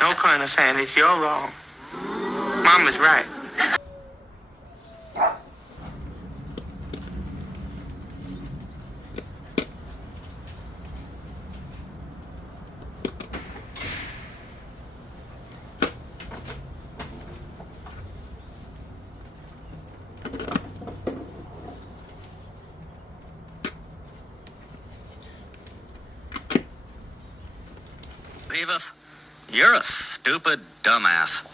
No kind of saying it's your wrong. Mama's right. Beavis, you're a stupid dumbass.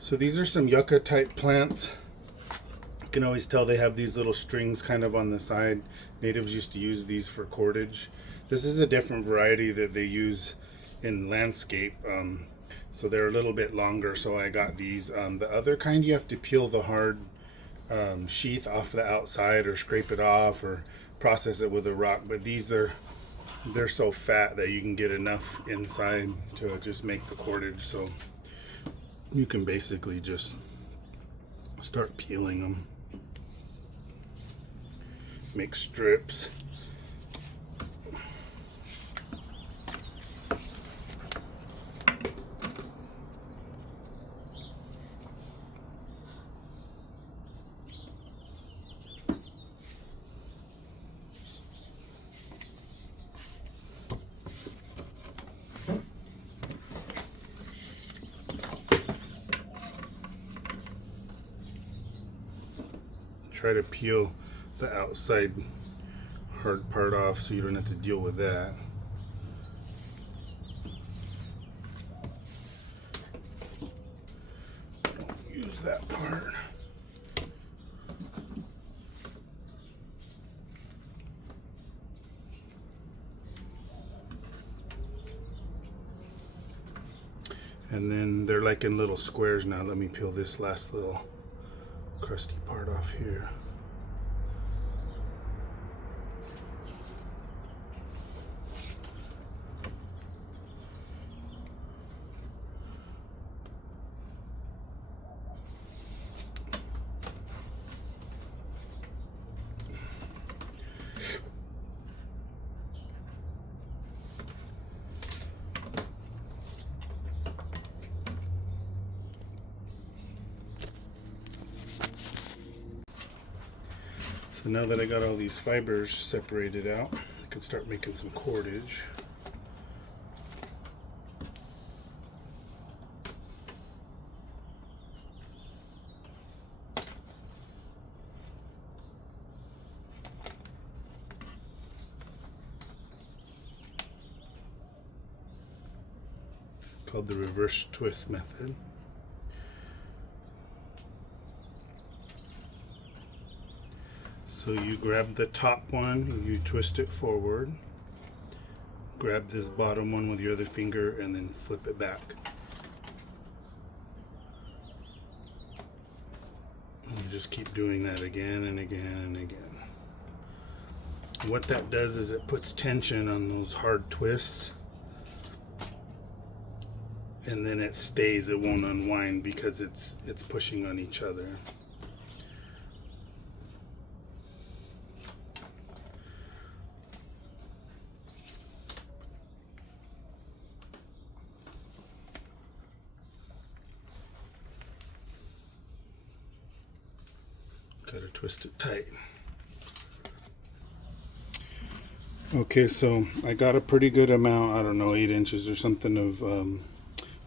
So these are some yucca type plants. You can always tell they have these little strings kind of on the side. Natives used to use these for cordage. This is a different variety that they use in landscape. So they're a little bit longer, so I got these. The other kind, you have to peel the hard sheath off the outside or scrape it off or process it with a rock. But these they're so fat that you can get enough inside to just make the cordage. So you can basically just start peeling them, make strips. Try to peel the outside hard part off so you don't have to deal with that. Don't use that part. And then they're like in little squares now. Let me peel this last little crusty part off here. So now that I got all these fibers separated out, I can start making some cordage. It's called the reverse twist method. So you grab the top one, you twist it forward, grab this bottom one with your other finger, and then flip it back. And you just keep doing that again and again and again. What that does is it puts tension on those hard twists, and then it stays, it won't unwind because it's pushing on each other. Gotta twist it tight. Okay, so I got a pretty good amount, I don't know, 8 inches or something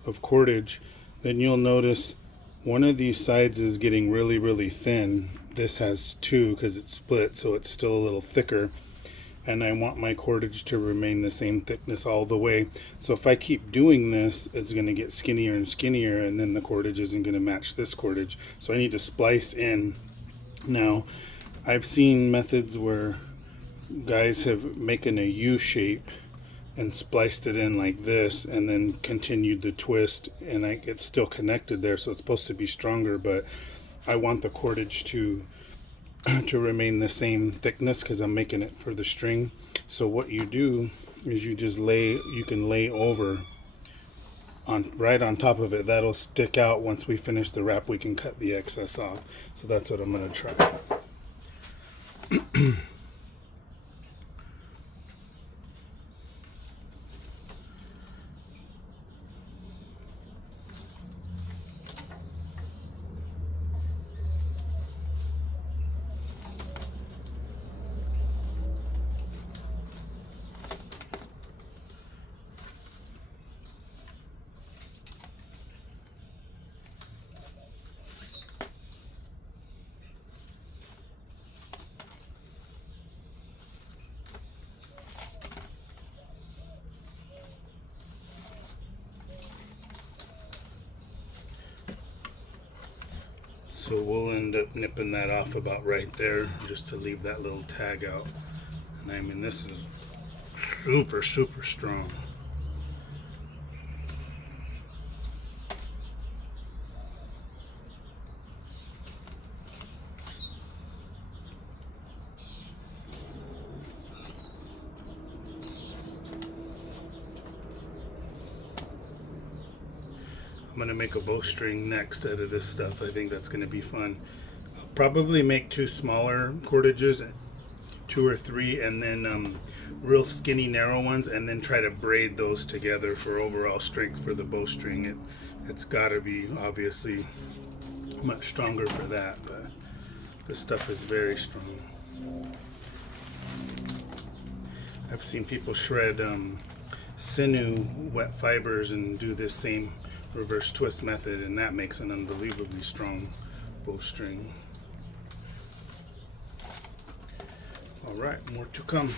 of cordage. Then you'll notice one of these sides is getting really, really thin. This has 2 because it's split, so it's still a little thicker. And I want my cordage to remain the same thickness all the way. So if I keep doing this, it's going to get skinnier and skinnier, and then the cordage isn't going to match this cordage. So I need to splice in. Now, I've seen methods where guys have making a U shape and spliced it in like this and then continued the twist, and it's still connected there, so it's supposed to be stronger, but I want the cordage to remain the same thickness because I'm making it for the string. So what you do is you just you can lay over right on top of it. That'll stick out. Once we finish the wrap, we can cut the excess off. So that's what I'm going to try. So we'll end up nipping that off about right there, just to leave that little tag out. And I mean, this is super, super strong. I'm going to make a bowstring next out of this stuff. I think that's going to be fun. I'll probably make 2 smaller cordages, 2 or 3, and then real skinny narrow ones, and then try to braid those together for overall strength for the bowstring. It's got to be obviously much stronger for that, but this stuff is very strong. I've seen people shred sinew wet fibers and do this same reverse twist method, and that makes an unbelievably strong bowstring. All right, more to come.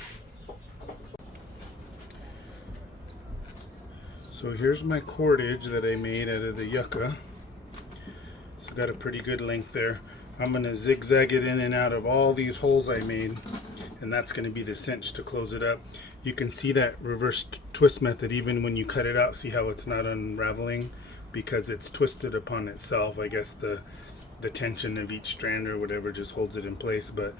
So here's my cordage that I made out of the yucca. So got a pretty good length there. I'm going to zigzag it in and out of all these holes I made, and that's going to be the cinch to close it up. You can see that reverse twist method even when you cut it out. See how it's not unraveling because it's twisted upon itself. I guess the tension of each strand or whatever just holds it in place, but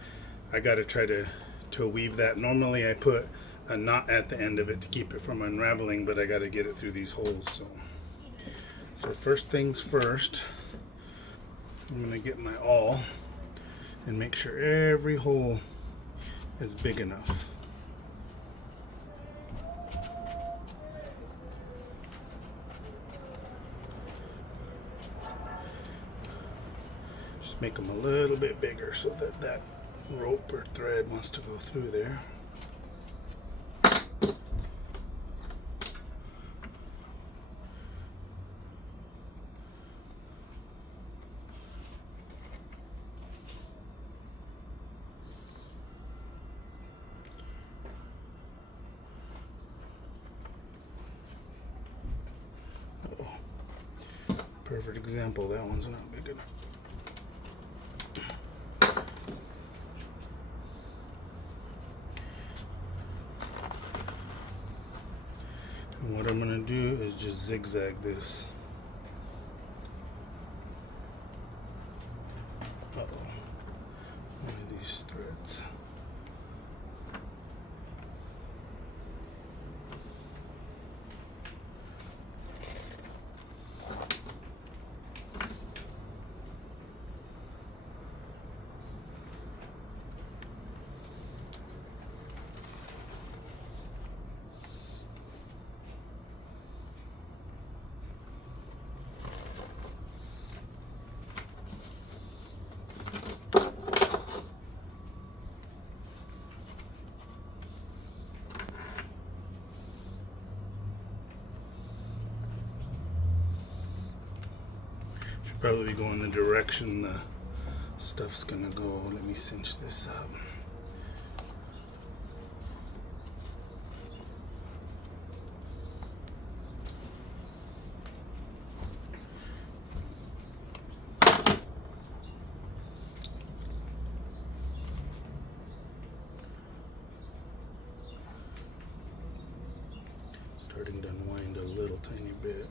I got to try to weave that. Normally I put a knot at the end of it to keep it from unraveling, but I got to get it through these holes. So first things first, I'm going to get my awl and make sure every hole is big enough. Just make them a little bit bigger so that rope or thread wants to go through there. Perfect example, that one's not big enough. And what I'm going to do is just zigzag this. Uh-oh. One of these threads. Probably go in the direction the stuff's gonna go. Let me cinch this up. Starting to unwind a little tiny bit.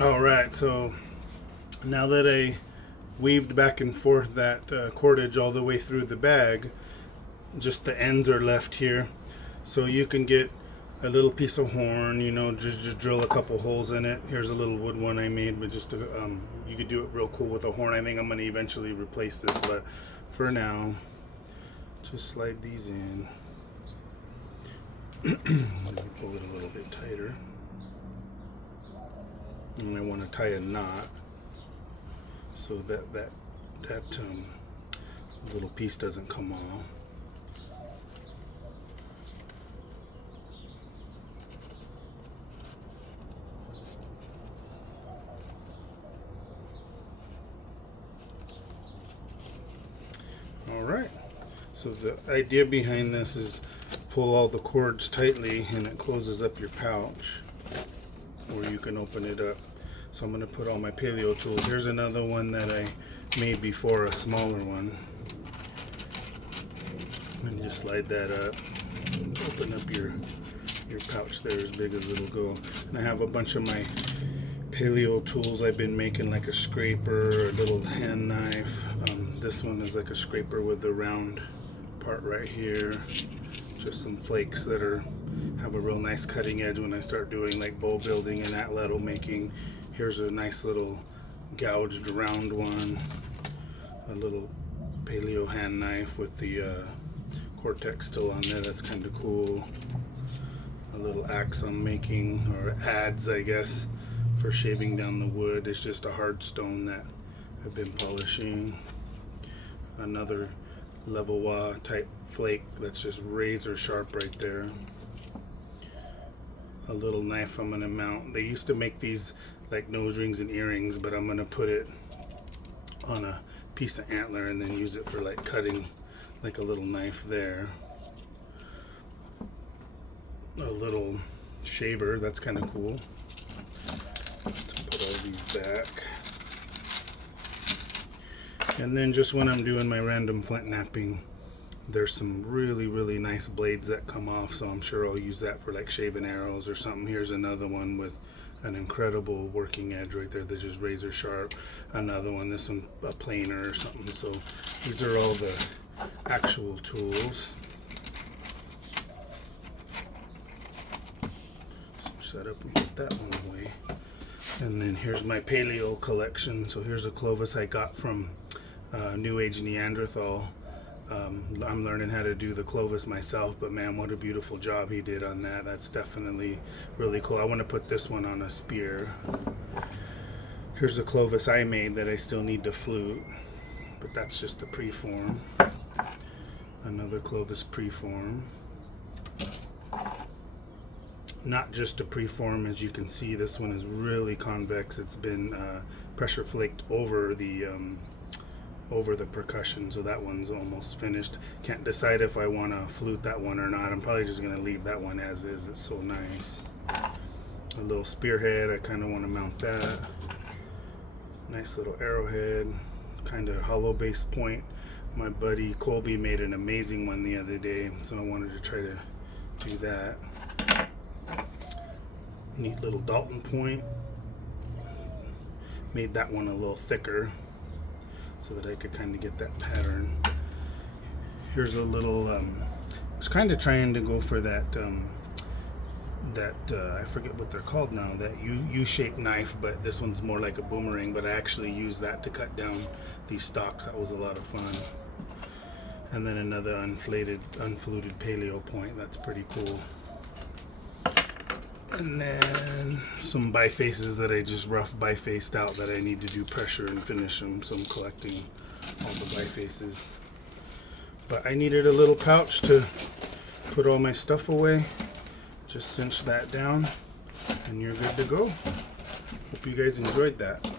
Alright, so now that I weaved back and forth that cordage all the way through the bag, just the ends are left here. So you can get a little piece of horn, you know, just drill a couple holes in it. Here's a little wood one I made, but just you could do it real cool with a horn. I think I'm going to eventually replace this, but for now, just slide these in. Let me pull it a little bit tighter. And I want to tie a knot so that little piece doesn't come off. All right. So the idea behind this is pull all the cords tightly and it closes up your pouch. Or you can open it up. So I'm going to put all my paleo tools. Here's another one that I made before, a smaller one. And just slide that up. Open up your pouch there as big as it'll go. And I have a bunch of my paleo tools I've been making, like a scraper, a little hand knife. This one is like a scraper with the round part right here. Just some flakes that have a real nice cutting edge when I start doing like bow building and atlatl making. Here's a nice little gouged round one. A little paleo hand knife with the cortex still on there. That's kind of cool. A little axe I'm making, or adze I guess, for shaving down the wood. It's just a hard stone that I've been polishing. Another level type flake that's just razor sharp right there. A little knife I'm going to mount. They used to make these like nose rings and earrings, but I'm going to put it on a piece of antler and then use it for like cutting, like a little knife there. A little shaver, that's kind of cool. Let's put all these back. And then just when I'm doing my random flint knapping, there's some really nice blades that come off, so I'm sure I'll use that for like shaving arrows or something. Here's another one with an incredible working edge right there that's just razor sharp. Another one, this one a planer or something. So these are all the actual tools. So set up and put that one away. And then here's my paleo collection. So here's a Clovis I got from New Age Neanderthal. I'm learning how to do the Clovis myself, but man, what a beautiful job he did on that. That's definitely really cool. I want to put this one on a spear. Here's a Clovis I made that I still need to flute, but that's just the preform. Another Clovis preform. Not just a preform, as you can see, this one is really convex. It's been pressure flaked over the percussion, so that one's almost finished. Can't decide if I want to flute that one or not. I'm probably just going to leave that one as is. It's so nice. A little spearhead, I kind of want to mount that. Nice little arrowhead, kind of hollow base point. My buddy Colby made an amazing one the other day, so I wanted to try to do that. Neat little Dalton point. Made that one a little thicker so that I could kind of get that pattern. Here's a little, I was kind of trying to go for that, I forget what they're called now, that U-shaped knife, but this one's more like a boomerang, but I actually used that to cut down these stalks. That was a lot of fun. And then another unfluted paleo point. That's pretty cool. And then some bifaces that I just rough bifaced out that I need to do pressure and finish them. So I'm collecting all the bifaces. But I needed a little pouch to put all my stuff away. Just cinch that down and you're good to go. Hope you guys enjoyed that.